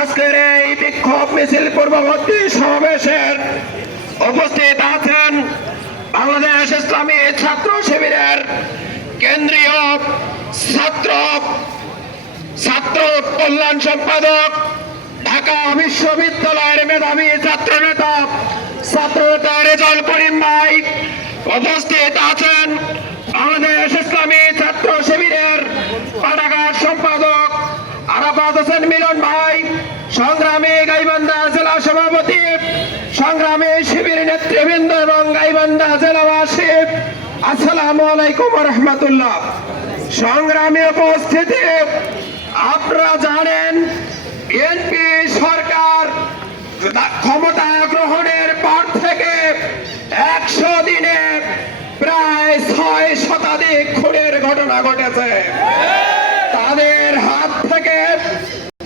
আজকের এই বিক্ষোভ মিছিল পূর্ববর্তী সমাবেশের উপস্থিত আছেন বাংলাদেশ ইসলামী ছাত্র শিবিরের কেন্দ্রীয় ছাত্র কল্যাণ সম্পাদক, ঢাকা বিশ্ববিদ্যালয়ের মেধাবী ছাত্রনেতা রেজাউল করিম ভাই। উপস্থিত আছেন বাংলাদেশ ইসলামী ছাত্র শিবিরের পাঠাগার সম্পাদক আরাফাত হোসেন মিলন ভাই, সংগ্রামী গাইবান্ধা জেলা সভাপতি, সংগ্রামী শিবির নেতৃবৃন্দ এবং গাইবান্ধা জেলাবাসী, আসসালামু আলাইকুম ওয়া রাহমাতুল্লাহ। সংগ্রামী উপস্থিতি, আপনারা জানেন বিএনপি সরকার ক্ষমতা গ্রহণের পর থেকে 100 দিনে প্রায় 6 শতাধিক খুনের ঘটনা ঘটেছে। তাদের হাত থেকে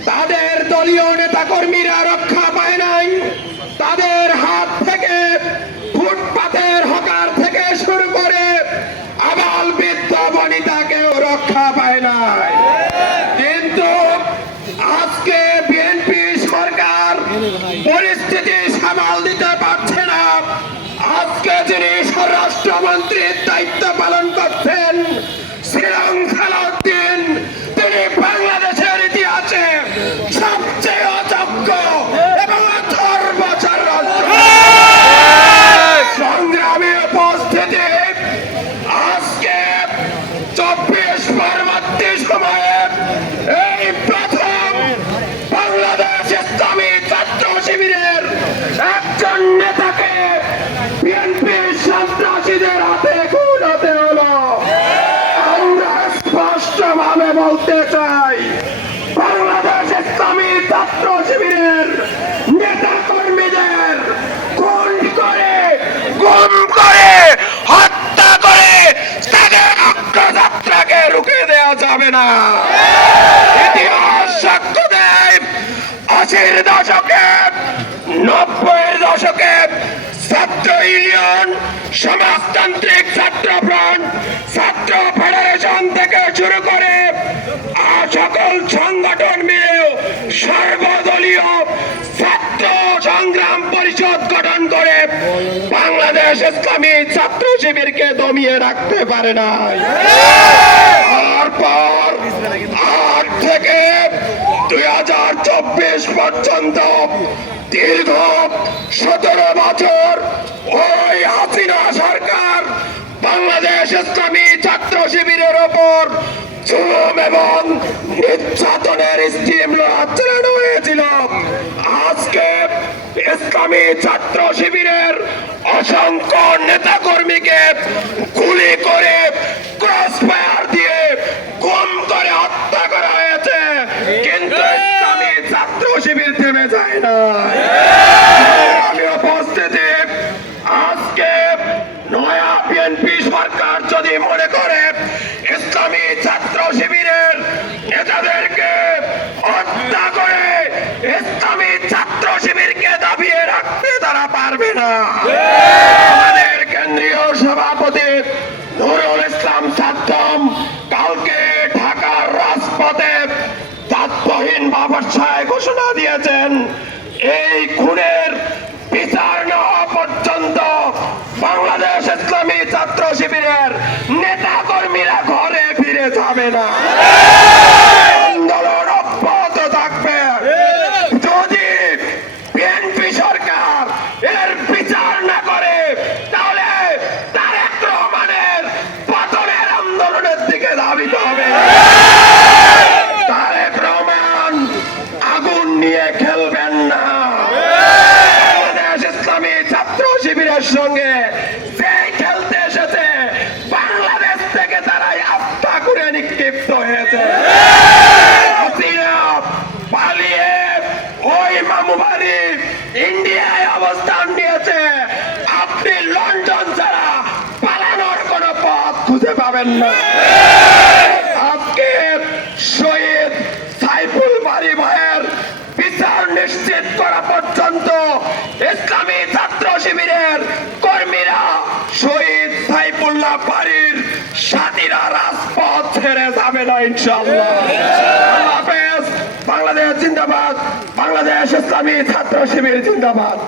তাদের দলীয় নেতা কর্মীরা রক্ষা পায় নাই, তাদের হাত থেকে ফুটপাতের হকার থেকে শুরু করে আবাল বৃদ্ধ বনিতাকেও রক্ষা পায় নাই। কিন্তু আজকে বিএনপি সরকার পরিস্থিতি সামাল দিতে পারছে না। আজকে যিনি স্বরাষ্ট্রমন্ত্রীর দায়িত্ব পালন করছেন সালাউদ্দিন, তিনি বাংলাদেশের ইতিহাসে সবচেয়ে অযোগ্য এবং অথর্বচর সংগ্রামী উপস্থিতি। আজকে 24 পরবর্তী সময়ে এই প্রথম বাংলাদেশ ইসলামী ছাত্র শিবিরের একজন নেতাকে বিএনপি সন্ত্রাসীদের হাতে খুন হতে হলো। আমরা স্পষ্টভাবে বলতে চাই, বাংলাদেশ ইসলামী ছাত্র শিবিরের নেতা কর্মীদের খুন করে, গুম করে, হত্যা করে তাদের অগ্রযাত্রাকে রুখে দেওয়া যাবে না। ইতিহাস সাক্ষ্য দেয় 80-র দশকে, 90-এর দশকে ছাত্র ইউনিয়ন, সমাজতান্ত্রিক ছাত্র ফ্রন্ট, ছাত্র ফেডারেশন থেকে শুরু করে সকল সংগঠন মিলেও সর্বদলীয় ছাত্র সংগ্রাম পরিষদ গঠন করে বাংলাদেশ ইসলামী ছাত্র শিবিরকে দমিয়ে রাখতে পারে না। তারপর 8 থেকে 2024 পর্যন্ত দীর্ঘ 17 বছর ওই হাসিনা সরকার বাংলাদেশ ইসলামী ছাত্র শিবিরের ওপর জুলুম এবং নির্যাতনের স্টিম চালানো হয়েছিল। আজকে ইসলামী ছাত্র শিবিরের অসংখ্য নেতা কর্মীকে গুলি করে, ক্রস ফায়ার দিয়ে গুম করে হত্যা করা হয়েছে, কিন্তু ইসলামী ছাত্র শিবির থেমে যায় না। আমি উপস্থিতি, আজকে নয়া বিএনপি সরকার যদি মনে করে ইসলামী ছাত্র শিবিরের নেতাদেরকে হত্যা করে ইসলামী ছাত্র শিবিরকে দাবিয়ে রাখতে তারা পারবে না। আমাদের কেন্দ্রীয় সভাপতি নুরুল ইসলাম সাদ্দাম কালকে ঢাকার রাজপথে তাৎপহীন ব্যবসায় ঘোষণা দিয়েছেন, এই খুনের বিচার না হওয়া পর্যন্ত বাংলাদেশ ইসলামী ছাত্র শিবিরের নেতা কর্মীরা ঘরে ফিরে যাবে না। আন্দোলন অব্যাহত থাকবে। যদি বিএনপি সরকার এর বিচার না করে, তাহলে তারেক রহমানের পতনের আন্দোলনের দিকে ধাবিত হবে। তারেক রহমান আগুন নিয়ে খেলবেন না। বাংলাদেশ ইসলামী ছাত্র শিবিরের সঙ্গে যে খেলতে এসেছে, বাংলাদেশ থেকে তারাই আস্থা করে নিক্ষিপ্ত হয়েছে। হাসিনা পালিয়ে ওই মামুবাড়ি ইন্ডিয়ায় অবস্থান নিয়েছে। আপনি লন্ডন ছাড়া পালানোর কোন পথ খুঁজে পাবেন না। আজকে শহীদ সাইফুল বারী ভাইয়ের বিচার নিশ্চিত করা পর্যন্ত ইসলামী ছাত্র শিবিরের কর্মীরা শহীদ সাইফুল্লাহ বারীর সাথীরা রাজপথ ছেড়ে যাবে না ইনশাআল্লাহ। আল্লাহ হাফেজ। বাংলাদেশ জিন্দাবাদ, বাংলাদেশ ইসলামী ছাত্র শিবির জিন্দাবাদ।